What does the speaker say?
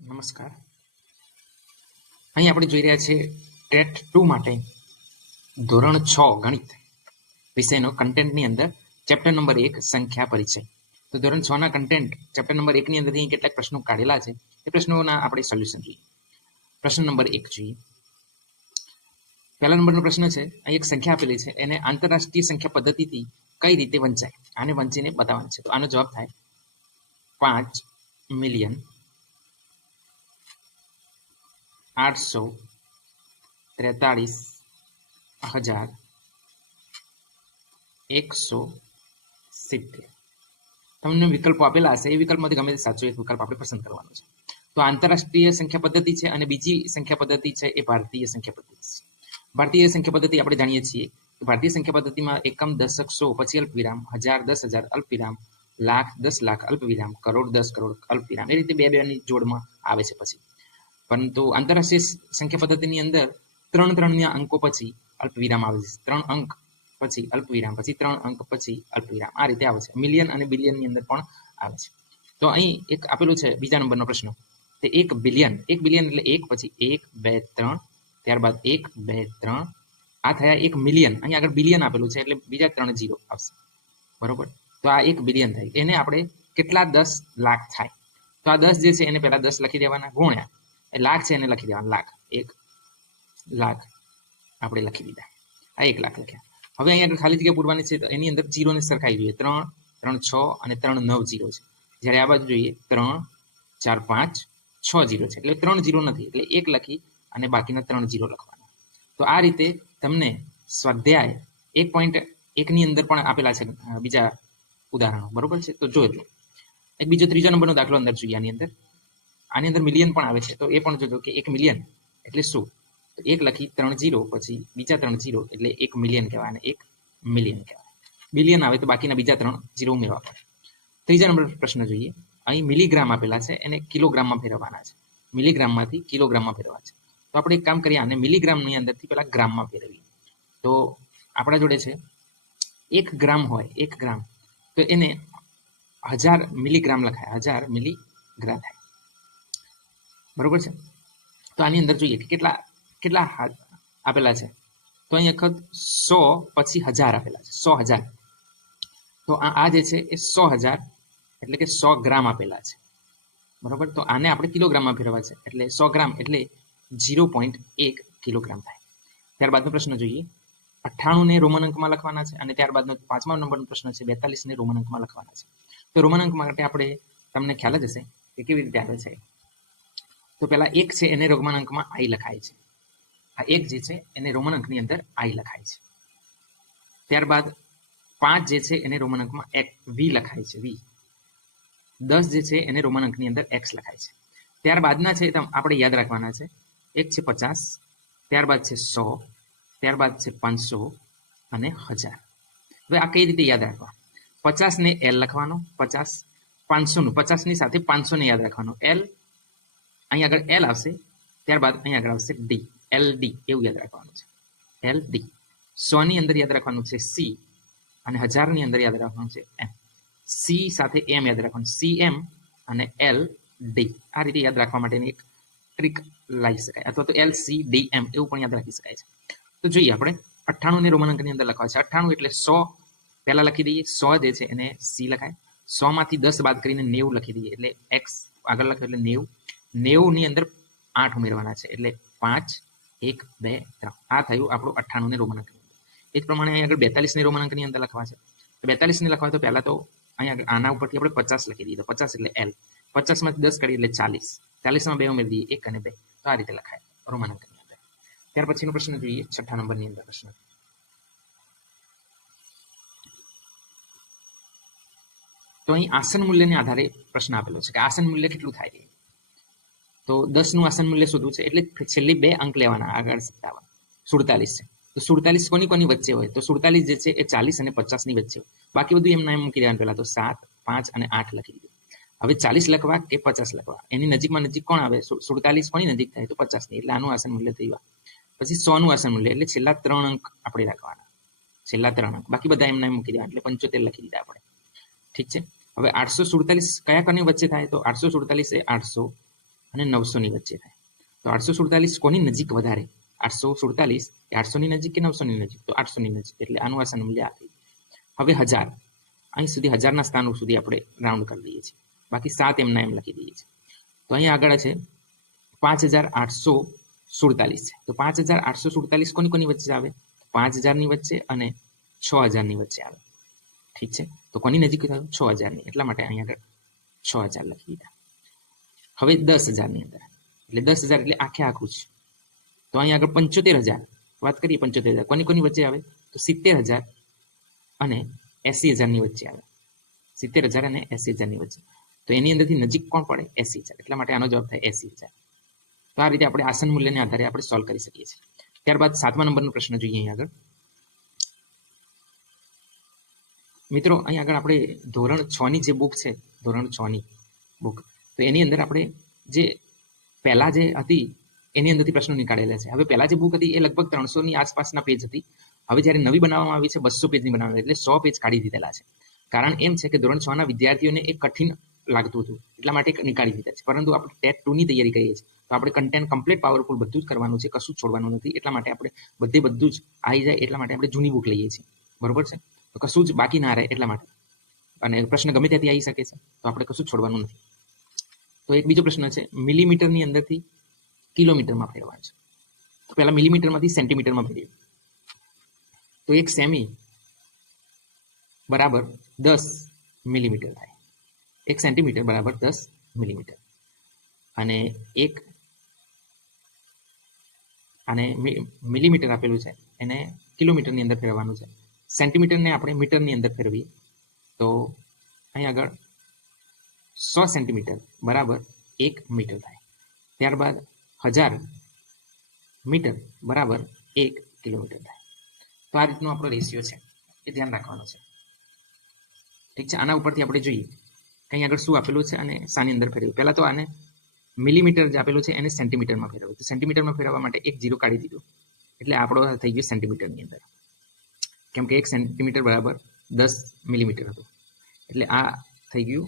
નમસ્કાર. અહીં આપણે જોઈ રહ્યા છીએ ટેટ 2 માટે ધોરણ 6 ગણિત વિષયનો કન્ટેન્ટની અંદર ચેપ્ટર નંબર 1 સંખ્યા પરિચય. તો ધોરણ 6 ના કન્ટેન્ટ ચેપ્ટર નંબર 1 ની અંદરથી કેટલાક પ્રશ્નો કાઢેલા છે. એ પ્રશ્નોના આપણે સોલ્યુશન જોઈએ. પ્રશ્ન નંબર 1 જોઈએ. પહેલા નંબરનો પ્રશ્ન છે, અહીં એક સંખ્યા આપેલી છે, એને આંતરરાષ્ટ્રીય સંખ્યા પદ્ધતિથી કઈ રીતે વંચાય, આને વંચીને બતાવવાનું છે. તો આનો જવાબ થાય 5,843,170. તમને વિકલ્પો આપેલા હશે, એ વિકલ્પમાંથી ગમે તે સાચો એક વિકલ્પ આપણે પસંદ કરવાનો છે. તો આંતરરાષ્ટ્રીય સંખ્યા પદ્ધતિ છે અને બીજી સંખ્યા પદ્ધતિ છે એ ભારતીય સંખ્યા પદ્ધતિ છે. ભારતીય સંખ્યા પદ્ધતિ આપણે જાણીએ છીએ કે ભારતીય સંખ્યા પદ્ધતિમાં એકમ, દશક, સો, પછી અલ્પવિરામ, 1000, 10,000 અલ્પવિરામ, લાખ, 10 લાખ અલ્પવિરામ, કરોડ, 10 કરોડ અલ્પવિરામ, એ રીતે બે ની જોડમાં આવે છે. પછી પરંતુ આંતરરાષ્ટ્રીય સંખ્યા પદ્ધતિની અંદર 3 અંકો પછી અલ્પવિરામ આવે છે. 3 અંક પછી અલ્પવિરામ, પછી 3 અંક પછી અલ્પવિરામ, આ રીતે આવે છે. મિલિયન અને બિલિયન ની અંદર પણ આવે છે. તો અહીં એક આપેલું છે બીજા નંબરનો પ્રશ્ન, તે 1 બિલિયન. 1 બિલિયન એટલે 1 પછી 1 2 3, ત્યારબાદ 1 2 3, આ થયા 1 મિલિયન. અહીં આગળ બિલિયન આપેલું છે એટલે બીજા 3 0 આવશે, બરોબર. તો આ 1 બિલિયન થાય. એને આપણે કેટલા 10 લાખ થાય. તો આ 10 જે છે એને પહેલા 10 લખી દેવાના, ગુણ્યા એ લાખ છે એને લખી દેવાના, લાખ. 1 લાખ આપણે લખી દીધા, આ 1 લાખ લખ્યા. હવે અહીંયા ખાલી જગ્યા પૂરવાની છે, તો એની અંદર 0 ને સરખાઈ જોઈએ. 3 3 6 અને 3 9 0 છે. જ્યારે આ બાજુ જોઈએ 3 4 5 6 0 છે, એટલે 3 0 નથી, એટલે 1 લખી અને બાકીના 3 0 લખવાના. તો આ રીતે તમને સ્વાધ્યાય 1.1 ની અંદર પણ આપેલા છે બીજા ઉદાહરણો, બરોબર છે. તો જોજો. એક બીજો ત્રીજો નંબરનો દાખલો અંદર જોઈએ. આની અંદર મિલિયન પણ આવે છે, તો એ પણ જોજો કે 1 મિલિયન એટલે શું. તો 1 લખી 3 0 પછી બીજા 3 0 એટલે 1 મિલિયન કહેવાય અને 1 મિલિયન કહેવાય. બિલિયન આવે તો બાકીના બીજા 3 0 ઉમેરવા પડે. ત્રીજા નંબર પ્રશ્ન જોઈએ. અહીં મિલીગ્રામ આપેલા છે, એને કિલોગ્રામમાં ફેરવવાના છે. મિલીગ્રામમાંથી કિલોગ્રામમાં ફેરવવા છે. તો આપણે એક કામ કરીએ, આને મિલીગ્રામની અંદરથી પેલા ગ્રામમાં ફેરવીએ. તો આપણા જોડે છે 1 ગ્રામ હોય, 1 ગ્રામ, તો એને 1000 મિલીગ્રામ લખાય, 1000 મિલીગ્રામ થાય, બરોબર છે. તો આની અંદર જોઈએ કે કેટલા આપેલા છે. તો અહીં વખત 100 પછી 1000 આપેલા છે, 100,000. તો આ જે છે એ 100,000 એટલે કે 100 ગ્રામ આપેલા છે, બરોબર. તો આને આપણે કિલોગ્રામમાં ફેરવવા છે, એટલે 100 ગ્રામ એટલે 0.1 કિલોગ્રામ થાય. ત્યારબાદનો પ્રશ્ન જોઈએ. 98 ને રોમન અંકમાં લખવાના છે, અને ત્યારબાદનો 5મા નંબરનો પ્રશ્ન છે 42 ને રોમન અંકમાં લખવાના છે. તો રોમન અંક માટે આપણે, તમને ખ્યાલ જ હશે કે કેવી રીતે આવે છે. તો પેલા 1 છે એને રોમન અંકમાં I લખાય છે. આ 1 જે છે એને રોમન અંકની અંદર I લખાય છે. ત્યારબાદ 5 જે છે એને રોમન અંકમાં V લખાય છે, V. 10 જે છે એને રોમન અંકની અંદર X લખાય છે. ત્યારબાદના છે આપણે યાદ રાખવાના છે. એક છે 50, ત્યારબાદ છે 100, ત્યારબાદ છે 500 અને 1000. હવે આ કઈ રીતે યાદ રાખવા. 50 ને L લખવાનો, 50, 500 નું 50 ની સાથે 500 ને યાદ રાખવાનો, L. અહીં આગળ L આવશે, ત્યારબાદ અહીં આગળ આવશે D, LD એવું યાદ રાખવાનું છે, LD. 100 ની અંદર યાદ રાખવાનું છે C, અને 1000 ની અંદર યાદ રાખવાનું છે M. C સાથે M યાદ રાખવાનું, CM અને LD. આ રીતે યાદ રાખવા માટેની એક ટ્રીક લાવી શકાય, અથવા તો LCDM એવું પણ યાદ રાખી શકાય છે. તો જોઈએ આપણે 98 ને રોમન અંકની અંદર લખવા છે. 98 એટલે 100 પહેલા લખી દઈએ, 100 જે છે એને C લખાય. 100 માંથી 10 બાદ કરીને 90 લખી દઈએ, એટલે X આગળ લખ્યો એટલે 90. 90 ની અંદર 8 ઉમેરવાના છે, એટલે 5 1 2 3. આ થયું આપણું 98 ને રોમન અંક. એ જ પ્રમાણે અહીં આગળ 42 ને રોમન અંકની અંદર લખવા છે. 42 ને લખવા તો પહેલા તો અહીંયા આના ઉપરથી આપણે 50 લખી દઈએ, તો 50 એટલે L. 50 માંથી 10 કરીએ એટલે 40. 40 માં 2 ઉમેરી દઈએ, 1 અને 2. તો આ રીતે લખાય રોમન અંકની અંદર. ત્યાર પછીનો પ્રશ્ન જોઈએ, 6થા નંબરની અંદર પ્રશ્ન. તો અહીં આસન મૂલ્યને આધારે પ્રશ્ન આપેલો છે કે આસન મૂલ્ય કેટલું થાય. તો 10 નું આસન મૂલ્ય શોધવું છે, એટલે છેલ્લી 2 અંક લેવાના, આગળ 47 છે. તો 47 કોની વચ્ચે હોય. તો 47 જે છે એ 40 અને 50 ની વચ્ચે હોય. બાકી બધું એમના એમ મૂકી દેવાનું. પહેલા તો 7 5 અને 8 લખી દીધું. હવે 40 લખવા કે 50 લખવા, એની નજીકમાં નજીક કોણ આવે. 47 કોની નજીક થાય, તો 50 ની, એટલે આનું આસન મૂલ્ય થયું. પછી 100 નું આસન મૂલ્ય, એટલે છેલ્લા 3 અંક આપણે રાખવાના, છેલ્લા 3 અંક. બાકી બધા એમના એમ મૂકી દેવાના, એટલે 75 લખી દીધા આપણે, ઠીક છે. હવે 847 કયા કોની વચ્ચે થાય. તો 847 એ 800 અને 900ની વચ્ચે થાય. તો 847 કોની નજીક વધારે? 847 એ 800ની નજીક કે 900ની નજીક? તો 800ની નજીક, એટલે આનું આસન મૂલ્ય આ થઈ. હવે 1000, અહીં સુધી 1000ના સ્થાન સુધી આપણે રાઉન્ડ કરી દઈએ છીએ, બાકી 7 એમના એમ લખી દઈએ છીએ. તો અહીંયા આગળ છે 5847 છે. તો 5847 કોની વચ્ચે આવે? 5000ની વચ્ચે અને 6000ની વચ્ચે આવે. ઠીક છે, તો કોની નજીક થયું? 6000ની, એટલા માટે અહીંયા આગળ 6000 લખી દીધા. હવે 10000ની અંદર, એટલે 10000 એટલે આખું છે. તો અહીંયા આગળ 75000 વાત કરીએ. 75000 કોની વચ્ચે આવે? તો 70000 અને 80000ની વચ્ચે આવે. 70000 અને 80000ની વચ્ચે. તો એની અંદરથી નજીક કોણ પડે? 80000, એટલા માટે આનો જવાબ થાય 80000. તો આ રીતે આપણે આસન મૂલ્યને આધારે આપણે સોલ્વ કરી શકીએ છીએ. ત્યારબાદ 7મા નંબરનો પ્રશ્ન જોઈએ. અહીં આગળ મિત્રો, અહીં આગળ આપણે ધોરણ 6ની જે બુક છે, ધોરણ 6ની બુક, તો એની અંદર આપણે જે પહેલા જે હતી એની અંદરથી પ્રશ્નો નીકાળેલા છે. હવે પહેલા જે બુક હતી એ લગભગ 300ની આસપાસના પેજ હતી. હવે જ્યારે નવી બનાવવામાં આવી છે 200 પેજની બનાવવામાં, એટલે 100 પેજ કાઢી દીધેલા છે. કારણ એમ છે કે ધોરણ 6ના વિદ્યાર્થીઓને એ કઠિન લાગતું હતું, એટલા માટે નીકાળી દીધા છે. પરંતુ આપણે ટેટ 2ની તૈયારી કરીએ છીએ, તો આપણે કન્ટેન્ટ કમ્પ્લીટ પાવરફુલ બધું જ કરવાનું છે, કશું છોડવાનું નથી. એટલા માટે આપણે બધું જ આવી જાય, એટલા માટે આપણે જૂની બુક લઈએ છીએ. બરોબર છે? તો કશું જ બાકી ના રહે એટલા માટે. અને પ્રશ્ન ગમે ત્યાંથી આવી શકે છે, તો આપણે કશું છોડવાનું નથી. તો એક બીજો પ્રશ્ન છે, મિલીમીટરની અંદરથી કિલોમીટરમાં ફેરવવાનું છે. તો પહેલા મિલીમીટરમાંથી સેન્ટીમીટરમાં ફેરવીએ. તો 1 સેમી બરાબર 10 મિલીમીટર થાય. 1 સેન્ટીમીટર બરાબર 10 મિલીમીટર. અને આને મિલીમીટર આપેલું છે, એને કિલોમીટરની અંદર ફેરવવાનું છે. સેન્ટીમીટરને આપણે મીટરની અંદર ફેરવીએ તો અહીં આગળ 100 સેન્ટીમીટર બરાબર 1 મીટર થાય. ત્યારબાદ 1000 મીટર બરાબર 1 કિલોમીટર થાય. તો આ રીતનો આપણો રેશિયો છે, એ ધ્યાન રાખવાનો છે. ઠીક છે, આના ઉપરથી આપણે જોઈએ કંઈ આગળ શું આપેલું છે અને શાની અંદર ફેરવ્યું. પહેલાં તો આને મિલીમીટર જે આપેલું છે એને સેન્ટીમીટરમાં ફેરવ્યું. તો સેન્ટીમીટરમાં ફેરવવા માટે 1 0 કાઢી દીધું, એટલે આપણો થઈ ગયું સેન્ટીમીટરની અંદર. કેમ કે 1 સેન્ટીમીટર બરાબર 10 મિલીમીટર હતું, એટલે આ થઈ ગયું